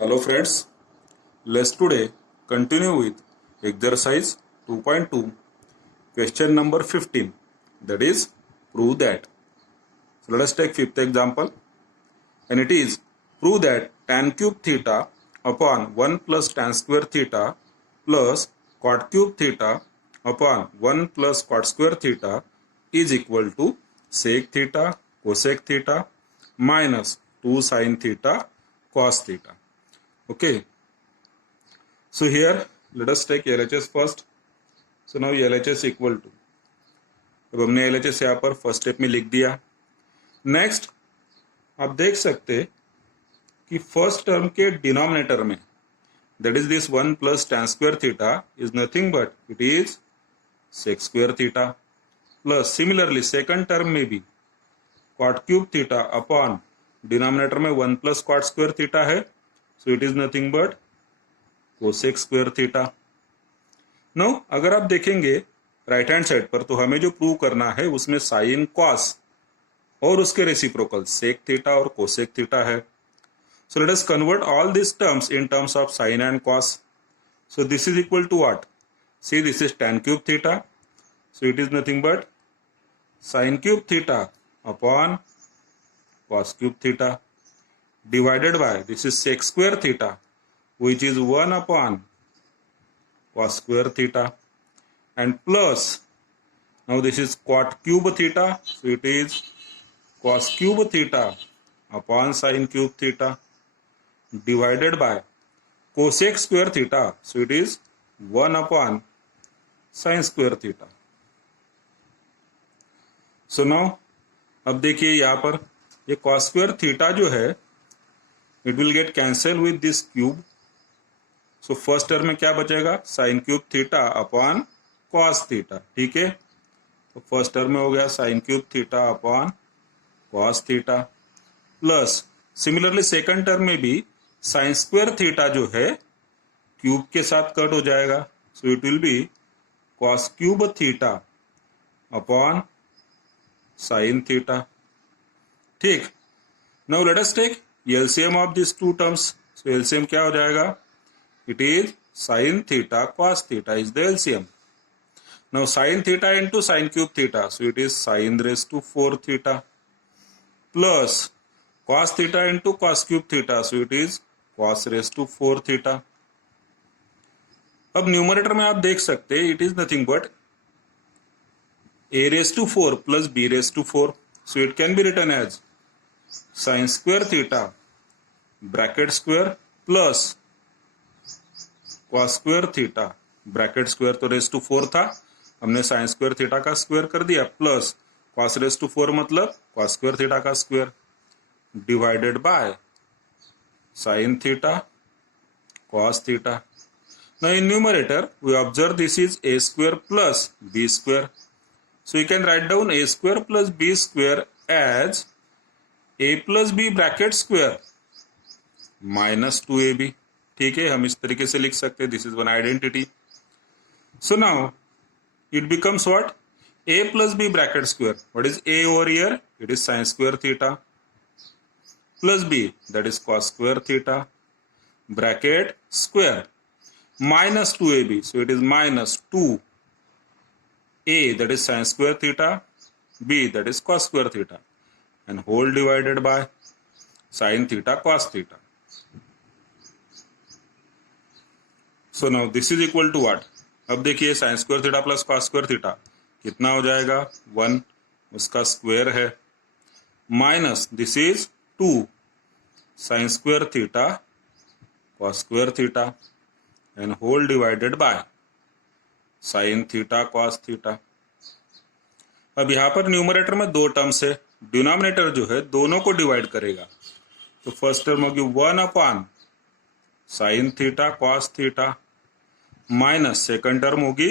Hello friends, let's today continue with exercise 2.2 question number 15, that is prove that. So let us take fifth example, and it is prove that tan cube theta upon 1 plus tan square theta plus cot cube theta upon 1 plus cot square theta is equal to sec theta cosec theta minus 2 sin theta cos theta. Okay, so here let us take LHS first. So now LHS equal to, अब हमने LHS यहाँ पर first step में लिख दिया. Next आप देख सकते कि फर्स्ट टर्म के डिनोमिनेटर में, that is this 1 plus tan square theta is nothing but it is sec square theta plus similarly second term में भी cot cube theta upon denominator में 1 प्लस cot स्क्वायर थीटा है, so it is nothing but cosec square theta. Now अगर आप देखेंगे right hand side पर, तो हमें जो प्रूव करना है उसमें साइन कॉस और उसके रेसिप्रोकल सेक थीटा और कोसेक थीटा है. So let us convert all this terms in terms of sine and cos. So this is equal to what? See this is tan cube theta, so it is nothing but sine cube theta upon cos cube theta divided by this is sec square theta which is 1 upon cos square theta and plus now this is cot cube theta, so it is cos cube theta upon sin cube theta divided by cosec square theta, so it is 1 upon sin square theta. So now अब देखिए यहाँ पर ये cos square theta जो है it will get cancel with this cube. So first term में क्या बचेगा? Sign cube theta upon cos theta. ठीक है, तो फर्स्ट टर्म में हो गया sign cube theta upon cos theta plus similarly second term में भी साइन स्क्वायर थीटा जो है क्यूब के साथ कट हो जाएगा, so it will be cos cube theta upon sine theta. ठीक, now let us take LCM of these two terms. So LCM क्या हो जाएगा? It is sin theta cos theta is the LCM. Now sin theta into sin cube theta, so it is sin raised to 4 theta plus cos theta into cos cube theta, so it is cos raised to 4 theta. अब numerator में आप देख सकते हैं it is nothing but a raised to 4 plus b raised to 4, so it can be written as sine square theta bracket square plus cos square theta bracket square, तो raise to 4 था, हमने sine square theta का square कर दिया plus cos raise to 4 मतलब cos square theta का square divided by sine theta cos theta. Now in numerator we observe this is a square plus b square, so you can write down a square plus b square as a plus b bracket square minus 2ab. ठीक है, हम इस तरीके से लिख सकते हैं, this is one identity. So now it becomes what? a plus b bracket square, what is a over here? It is sine square theta plus b that is cos square theta bracket square minus 2ab, so it is minus 2a that is sine square theta b that is cos square theta and whole divided by sin theta cos theta. So now this is equal to what? अब देखिए sin square theta plus cos square theta कितना हो जाएगा? 1, उसका square है, minus this is 2 sin square theta cos square theta and whole divided by sin theta cos theta. अब यहाँ पर न्यूमरेटर में दो टर्म्स है, डिनोमिनेटर जो है दोनों को डिवाइड करेगा, तो फर्स्ट टर्म होगी 1 upon sine theta cos theta minus second term होगी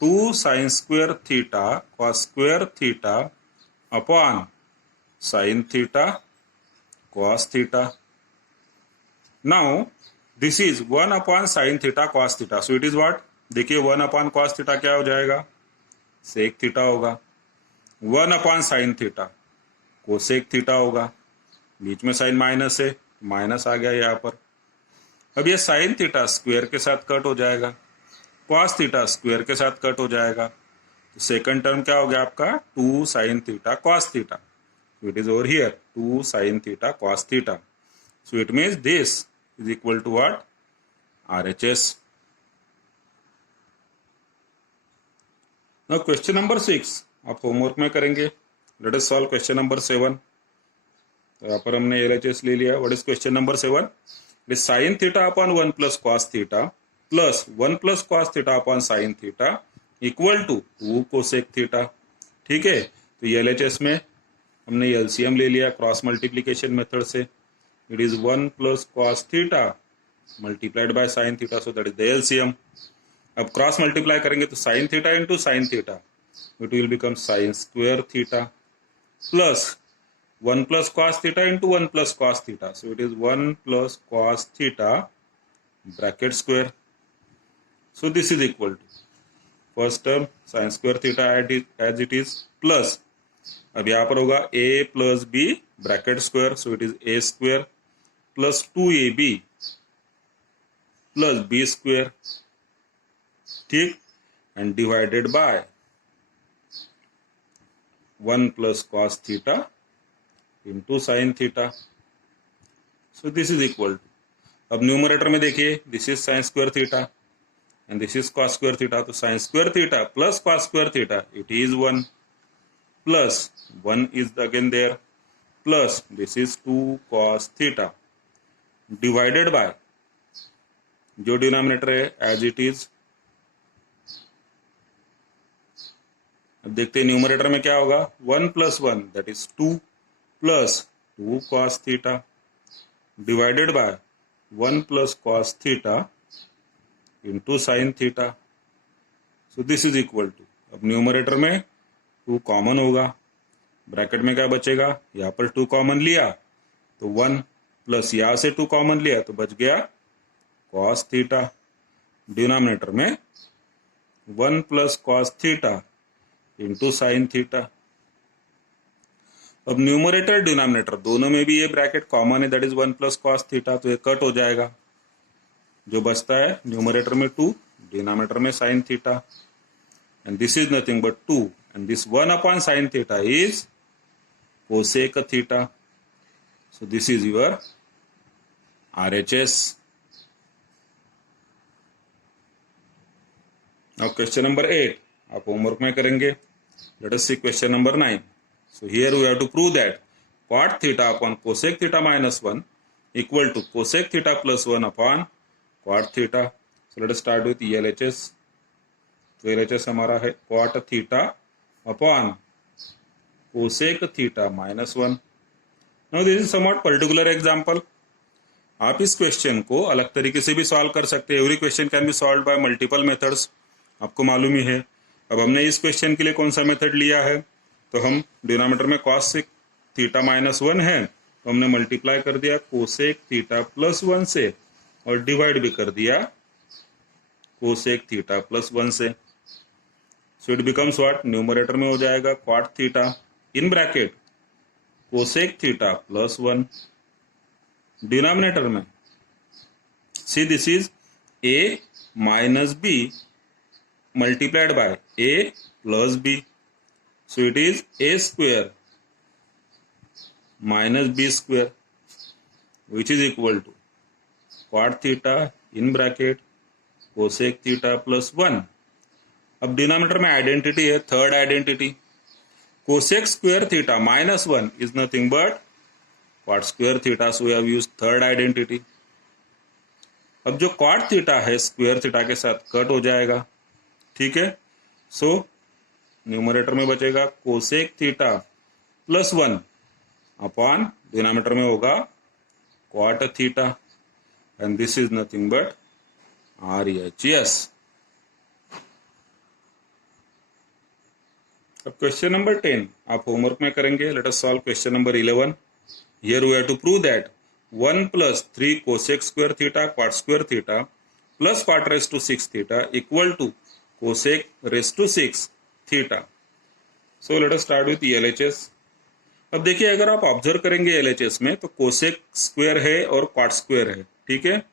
2 sign square theta cos square theta upon sine theta cos theta. Now this is 1 upon sine theta cos theta, so it is what? देखिए 1 upon cos theta क्या हो जाएगा? Sec theta होगा. 1 upon sine theta cosec theta होगा, बीच में sign minus है, minus आ गया यहाँ पर, अब ये साइन थीटा स्क्वायर के साथ कट हो जाएगा, कॉस थीटा स्क्वायर के साथ कट हो जाएगा, तो सेकंड टर्म क्या हो गया आपका 2 sign theta cos theta. So it is over here 2 sin theta cos theta. So it means this is equal to what? RHS. Now question number 6 आप होमवर्क में करेंगे. Let us solve question number 7. तो यहाँ पर हमने LHS ले लिया. What is question number 7? It is sin theta upon 1 plus cos theta plus 1 plus cos theta upon sin theta equal to 2 cosec theta. ठीक है, तो LHS में हमने एलसीएम ले लिया क्रॉस मल्टीप्लीकेशन मेथड से. It is 1 plus cos theta multiplied by sine theta, so that is the LCM. अब cross multiply करेंगे तो sine theta into sine theta it will become sine square theta plus 1 plus cos theta into 1 plus cos theta, so it is 1 plus cos theta bracket square. So this is equal to first term sine square theta as it is plus, अब यहां पर होगा a plus b bracket square, so it is a square plus 2ab plus b square, ठीक, and divided by 1 plus cos theta into sine theta. So this is equal to, अब numerator में देखिए this is sine square theta and this is cos square theta, तो sine square theta plus cos square theta it is 1 plus 1 is again there plus this is 2 cos theta divided by जो denominator है as it is. अब देखते हैं numerator में क्या होगा 1 plus 1 that is 2 plus 2 cos theta divided by 1 plus cos theta into sine theta. So this is equal to, अब numerator में 2 कॉमन होगा, ब्रैकेट में क्या बचेगा, यहाँ पर 2 कॉमन लिया तो 1 प्लस यहाँ से 2 कॉमन लिया तो बच गया कॉस थीटा. डिनोमिनेटर में 1 plus cos theta into sine theta. अब न्यूमरेटर डिनोमिनेटर दोनों में भी ये ब्रैकेट कॉमन है, that is 1 plus cos theta, तो ये कट हो जाएगा. जो बचता है न्यूमरेटर में 2, डिनोमिनेटर में sine theta, and this is nothing but 2. And this 1 upon sin theta is cosec theta. So this is your RHS. Now question number 8 आप होमवर्क में करेंगे. Let us see question number 9. So here we have to prove that cot theta upon cosec theta minus 1 equal to cosec theta plus 1 upon cot theta. So let us start with LHS. तो LHS हमारा है cot theta upon cosec theta minus 1. Now this is somewhat particular example. आप इस question को अलग तरीके से भी सॉल्व कर सकते हैं. Every question can be solve by multiple methods, आपको मालूम ही है. अब हमने इस क्वेश्चन के लिए कौन सा मेथड लिया है, तो हम डिनोमिनेटर में cosec थीटा माइनस 1 है तो हमने मल्टीप्लाई कर दिया cosec थीटा प्लस 1 से और डिवाइड भी कर दिया cosec थीटा प्लस 1 से. So it becomes what, numerator में हो जाएगा cot theta in bracket cosec theta plus 1, denominator में see this is a minus b multiplied by a plus b, so it is a square minus b square which is equal to cot theta in bracket cosec theta plus 1. अब denominator में identity है, third identity cosec square theta minus 1 is nothing but cot square theta, so we have used third identity. अब जो cot थीटा है square theta के साथ cut हो जाएगा, ठीक है. सो न्यूमरेटर में बचेगा cosec theta plus 1 upon denominator में होगा cot theta and this is nothing but RHS. अब क्वेश्चन नंबर 10 आप होमवर्क में करेंगे. Let us solve question number 11. Here we have to prove that 1 plus 3 cosec square theta cot square theta plus cot raise to 6 theta equal to cosec raise to 6 theta. So let us start with LHS. अब देखिए अगर आप observe करेंगे LHS में तो cosec square है और cot square है, ठीक है.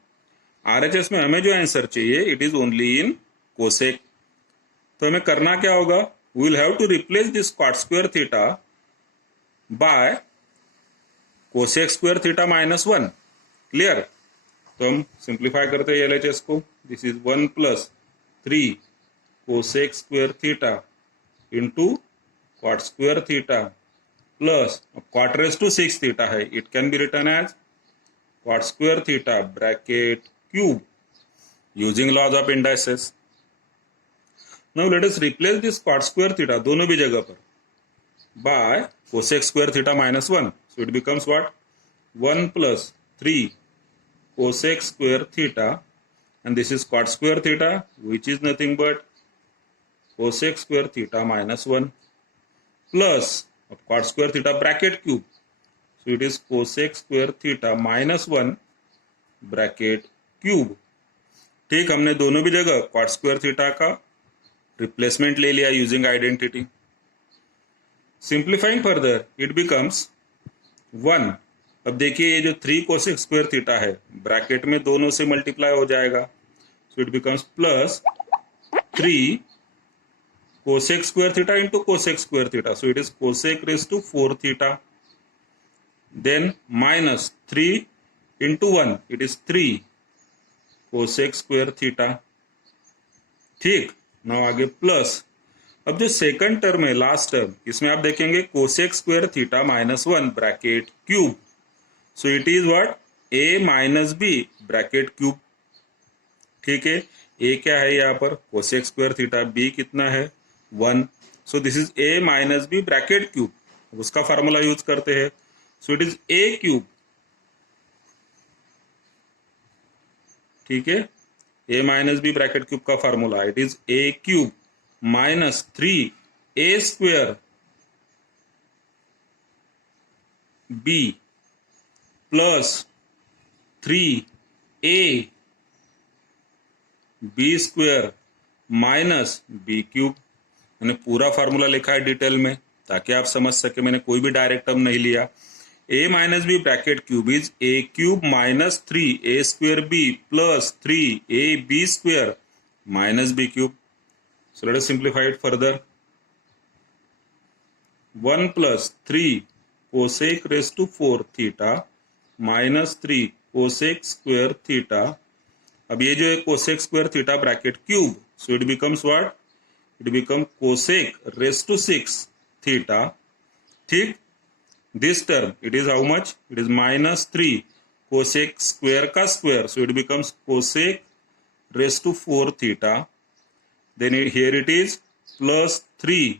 RHS में हमें जो आंसर चाहिए it is only in cosec. तो हमें करना क्या होगा, we will have to replace this cot square theta by cosec square theta -1। Clear. तो हम सिंप्लीफाई करते हैं LHS को। This is 1 + 3 cosec square theta into cot square theta plus cot raise to 6 theta है, it can be written as cot square theta bracket cube using laws of indices. Now let us replace this cot square theta दोनों भी जगह पर by cosec square theta -1। So it becomes what, 1 + 3 cosec square theta, and this is cot square theta, which is nothing but cosec square theta -1 plus cot square theta bracket cube, so it is cosec square theta -1 bracket cube। ठीक, हमने दोनों भी जगह cot square theta का replacement ले लिया using identity. Simplifying further it becomes 1। अब देखिए ये जो 3 कोसेक स्क्वायर थीटा है ब्रैकेट में दोनों से मल्टीप्लाई हो जाएगा, so it becomes plus 3 cosec square theta into cosec square theta, so it is cosec raise to 4 theta, then -3 into 1 it is 3 cosec square theta. ठीक, नाउ आगे plus, अब जो सेकंड टर्म है लास्ट टर्म, इसमें आप देखेंगे cosec square theta -1 bracket cube, so it is what, a - b bracket cube. ठीक है, a क्या है यहाँ पर कोसेक स्क्वायर थीटा, b कितना है 1, सो this is a - b bracket cube. उसका फार्मूला यूज करते हैं, सो इट इज a क्यूब। ठीक है, a - b ब्रैकेट क्यूब का formula it is a cube -3a square b plus 3a b square minus b cube. मैंने पूरा formula लिखा है डिटेल में ताकि आप समझ सके, मैंने कोई भी डायरेक्ट टर्म नहीं लिया। a - b bracket cube is a cube -3a square b plus 3ab square minus b cube. So let us simplify it further. 1 + 3 cosec raise to 4 theta -3 cosec square theta. अब ये जो है cosec square theta bracket cube, so it becomes what, it become cosec raise to 6 theta. ठीक, this term it is how much, it is -3 cosec square का square, so it becomes cosec raise to 4 theta, then here it is plus 3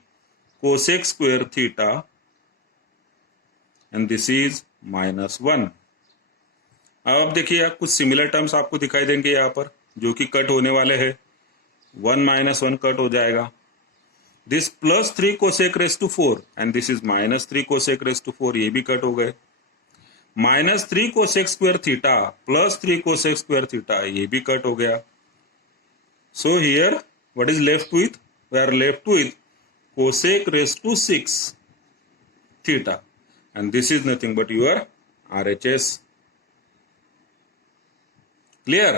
cosec square theta and this is -1। अब देखिए कुछ similar terms आपको दिखाई देंगे यहाँ पर जो कि कट होने वाले हैं। 1 - 1 कट हो जाएगा, this +3 cosec raise to 4 and this is -3 cosec raise to 4, ये भी कट हो गए। -3 cosec square theta plus 3 cosec square theta, ये भी कट हो गया। So here what is left with, we are left with cosec raise to 6 theta and this is nothing but your RHS। Clear?